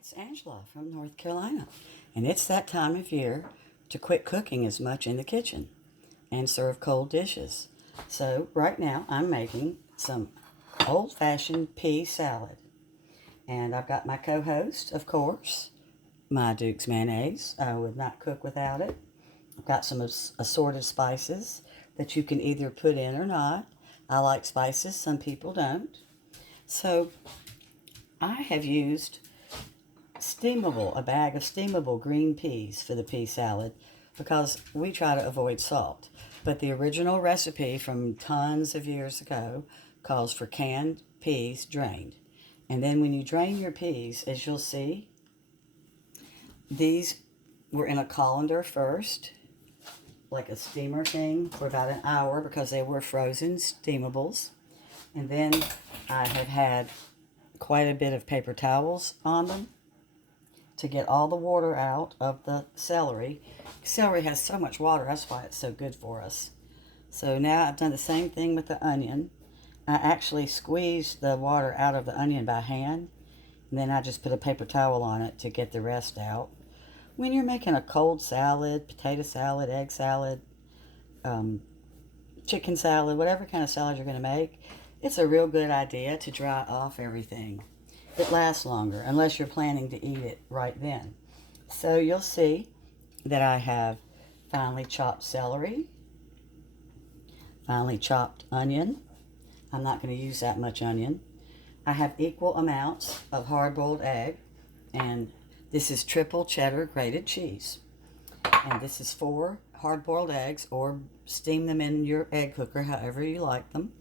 It's Angela from North Carolina, and it's that time of year to quit cooking as much in the kitchen and serve cold dishes. So, right now, I'm making some old fashioned pea salad, and I've got my co host, of course, my Duke's mayonnaise. I would not cook without it. I've got some assorted spices that you can either put in or not. I like spices, some people don't. So, I have used a bag of steamable green peas for the pea salad because we try to avoid salt. But the original recipe from tons of years ago calls for canned peas drained. And then when you drain your peas, as you'll see, these were in a colander first, like a steamer thing, for about an hour because they were frozen Steamables. And then I have had quite a bit of paper towels on them to get all the water out of the celery. Celery has so much water, that's why it's so good for us. So now I've done the same thing with the onion. I actually squeezed the water out of the onion by hand, and then I just put a paper towel on it to get the rest out. When you're making a cold salad, potato salad, egg salad, chicken salad, whatever kind of salad you're going to make, it's a real good idea to dry off everything. It lasts longer unless you're planning to eat it right then. So you'll see that I have finely chopped celery, finely chopped onion. I'm not going to use that much onion. I have equal amounts of hard-boiled egg, and this is triple cheddar grated cheese. And this is 4 hard-boiled eggs, or steam them in your egg cooker however you like them.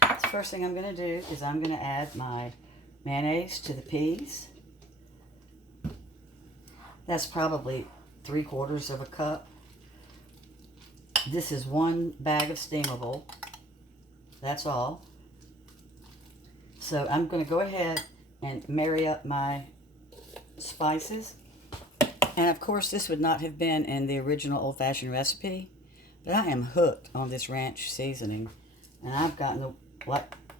The first thing I'm going to do is I'm going to add my mayonnaise to the peas. That's probably 3/4 of a cup. This is 1 bag of Steamable. That's all. So I'm going to go ahead and marry up my spices. And of course, this would not have been in the original old-fashioned recipe, but I am hooked on this ranch seasoning, and I've gotten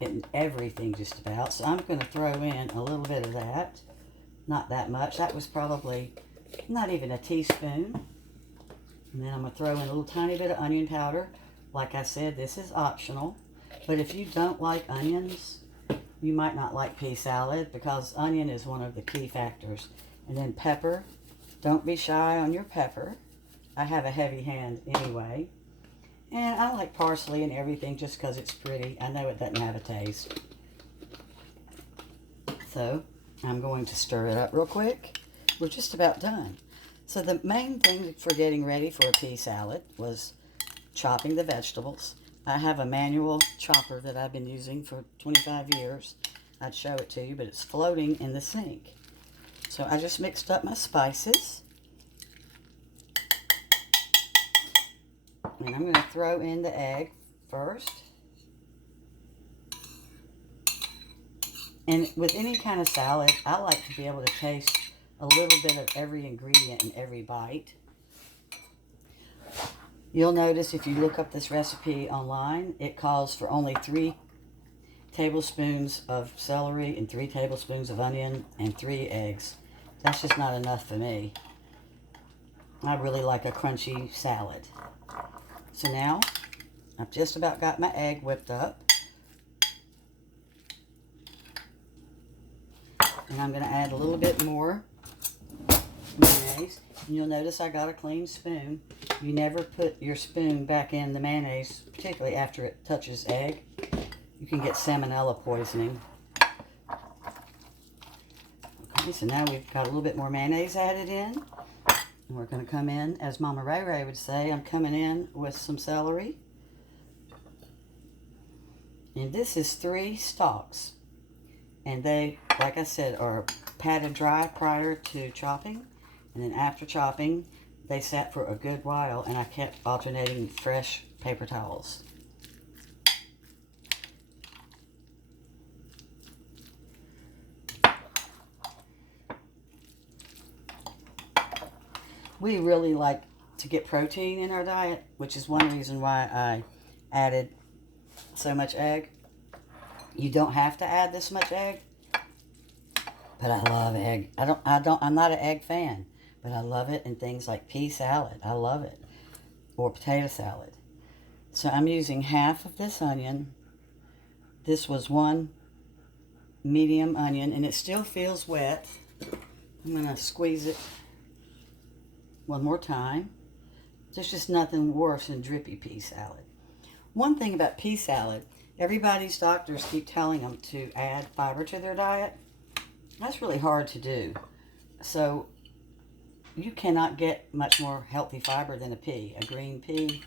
in everything just about. So I'm going to throw in a little bit of that. Not that much. That was probably not even a teaspoon. And then I'm going to throw in a little tiny bit of onion powder. Like I said, this is optional. But if you don't like onions, you might not like pea salad because onion is one of the key factors. And then pepper. Don't be shy on your pepper. I have a heavy hand anyway. And I like parsley and everything just because it's pretty. I know it doesn't have a taste. So I'm going to stir it up real quick. We're just about done. So the main thing for getting ready for a pea salad was chopping the vegetables. I have a manual chopper that I've been using for 25 years. I'd show it to you, but it's floating in the sink. So I just mixed up my spices. And I'm going to throw in the egg first. And with any kind of salad, I like to be able to taste a little bit of every ingredient in every bite. You'll notice if you look up this recipe online, it calls for only 3 tablespoons of celery and 3 tablespoons of onion and 3 eggs. That's just not enough for me. I really like a crunchy salad. So now, I've just about got my egg whipped up. And I'm going to add a little bit more mayonnaise. And you'll notice I got a clean spoon. You never put your spoon back in the mayonnaise, particularly after it touches egg. You can get salmonella poisoning. Okay, so now we've got a little bit more mayonnaise added in. And we're going to come in, as Mama Ray Ray would say, I'm coming in with some celery. And this is 3 stalks. And they, like I said, are patted dry prior to chopping. And then after chopping, they sat for a good while, and I kept alternating fresh paper towels. We really like to get protein in our diet, which is one reason why I added so much egg. You don't have to add this much egg. But I love egg. I'm not an egg fan, but I love it in things like pea salad. I love it. Or potato salad. So I'm using half of this onion. This was one medium onion, and it still feels wet. I'm going to squeeze it one more time. There's just nothing worse than drippy pea salad. One thing about pea salad, everybody's doctors keep telling them to add fiber to their diet. That's really hard to do. So you cannot get much more healthy fiber than a green pea.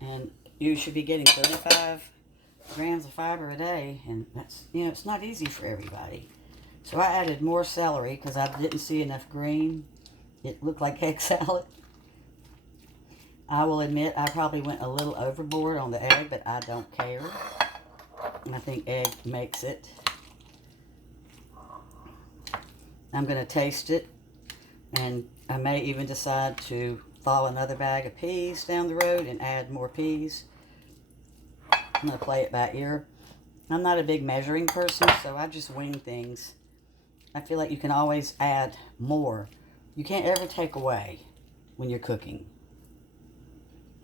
And you should be getting 35 grams of fiber a day. And that's, it's not easy for everybody. So I added more celery because I didn't see enough green. It looked like egg salad. I will admit I probably went a little overboard on the egg, but I don't care. I think egg makes it. I'm going to taste it, and I may even decide to thaw another bag of peas down the road and add more peas. I'm going to play it by ear. I'm not a big measuring person, so I just wing things. I feel like you can always add more. You can't ever take away when you're cooking.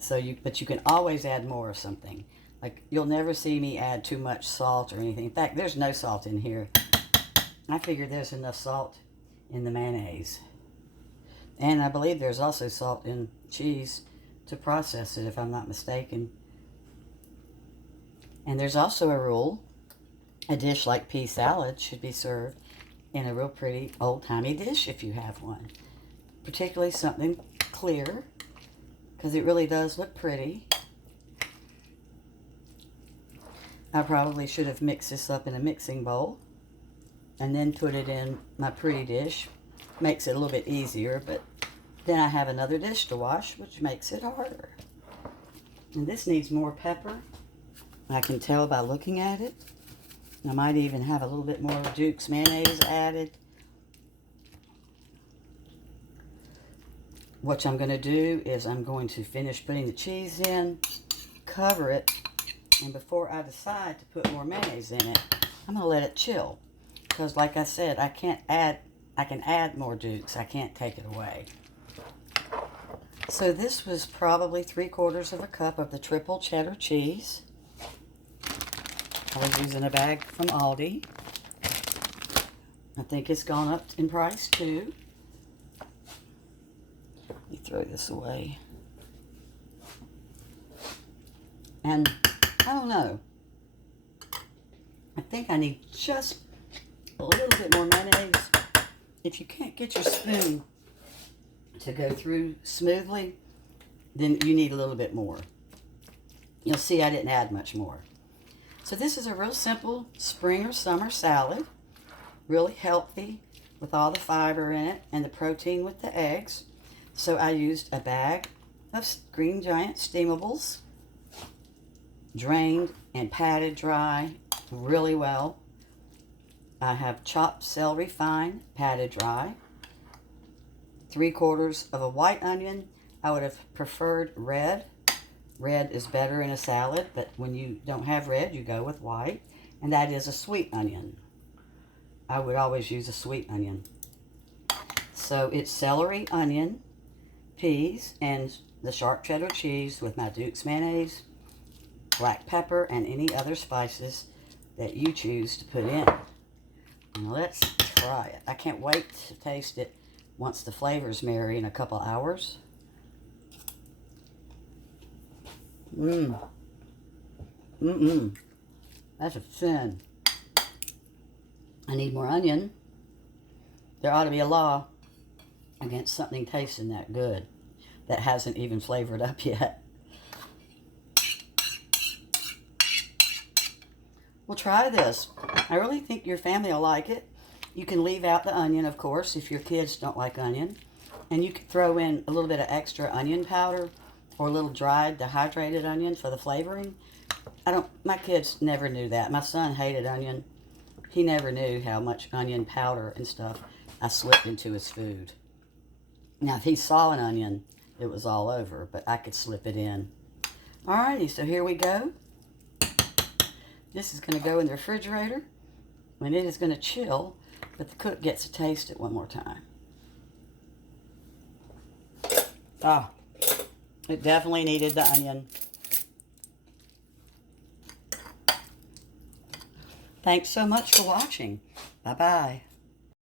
But you can always add more of something. Like, you'll never see me add too much salt or anything. In fact, there's no salt in here. I figured there's enough salt in the mayonnaise. And I believe there's also salt in cheese to process it, if I'm not mistaken. And there's also a rule. A dish like pea salad should be served in a real pretty old-timey dish if you have one. Particularly something clear, because it really does look pretty. I probably should have mixed this up in a mixing bowl and then put it in my pretty dish. Makes it a little bit easier, but then I have another dish to wash, which makes it harder. And this needs more pepper. I can tell by looking at it. I might even have a little bit more Duke's mayonnaise added. What I'm going to do is I'm going to finish putting the cheese in, cover it, and before I decide to put more mayonnaise in it, I'm going to let it chill. Because like I said, I can add more Dukes. I can't take it away. So this was probably 3/4 of a cup of the triple cheddar cheese. I was using a bag from Aldi. I think it's gone up in price too. Let me throw this away. And I don't know. I think I need just a little bit more mayonnaise. If you can't get your spoon to go through smoothly, then you need a little bit more. You'll see I didn't add much more. So this is a real simple spring or summer salad. Really healthy with all the fiber in it and the protein with the eggs. So I used a bag of Green Giant Steamables, drained and patted dry really well. I have chopped celery fine, patted dry. 3/4 of a white onion. I would have preferred red. Red is better in a salad, but when you don't have red, you go with white. And that is a sweet onion. I would always use a sweet onion. So it's celery, onion, peas, and the sharp cheddar cheese with my Duke's mayonnaise, black pepper, and any other spices that you choose to put in. And let's try it. I can't wait to taste it once the flavors marry in a couple hours. That's a sin. I need more onion. There ought to be a law against something tasting that good that hasn't even flavored up yet. Well, try this. I really think your family will like it. You can leave out the onion, of course, if your kids don't like onion. And you can throw in a little bit of extra onion powder or a little dried, dehydrated onion for the flavoring. My kids never knew that. My son hated onion. He never knew how much onion powder and stuff I slipped into his food. Now, if he saw an onion, it was all over, but I could slip it in. Alrighty, so here we go. This is going to go in the refrigerator And it is going to chill, but the cook gets to taste it one more time. Ah, it definitely needed the onion. Thanks so much for watching. Bye-bye.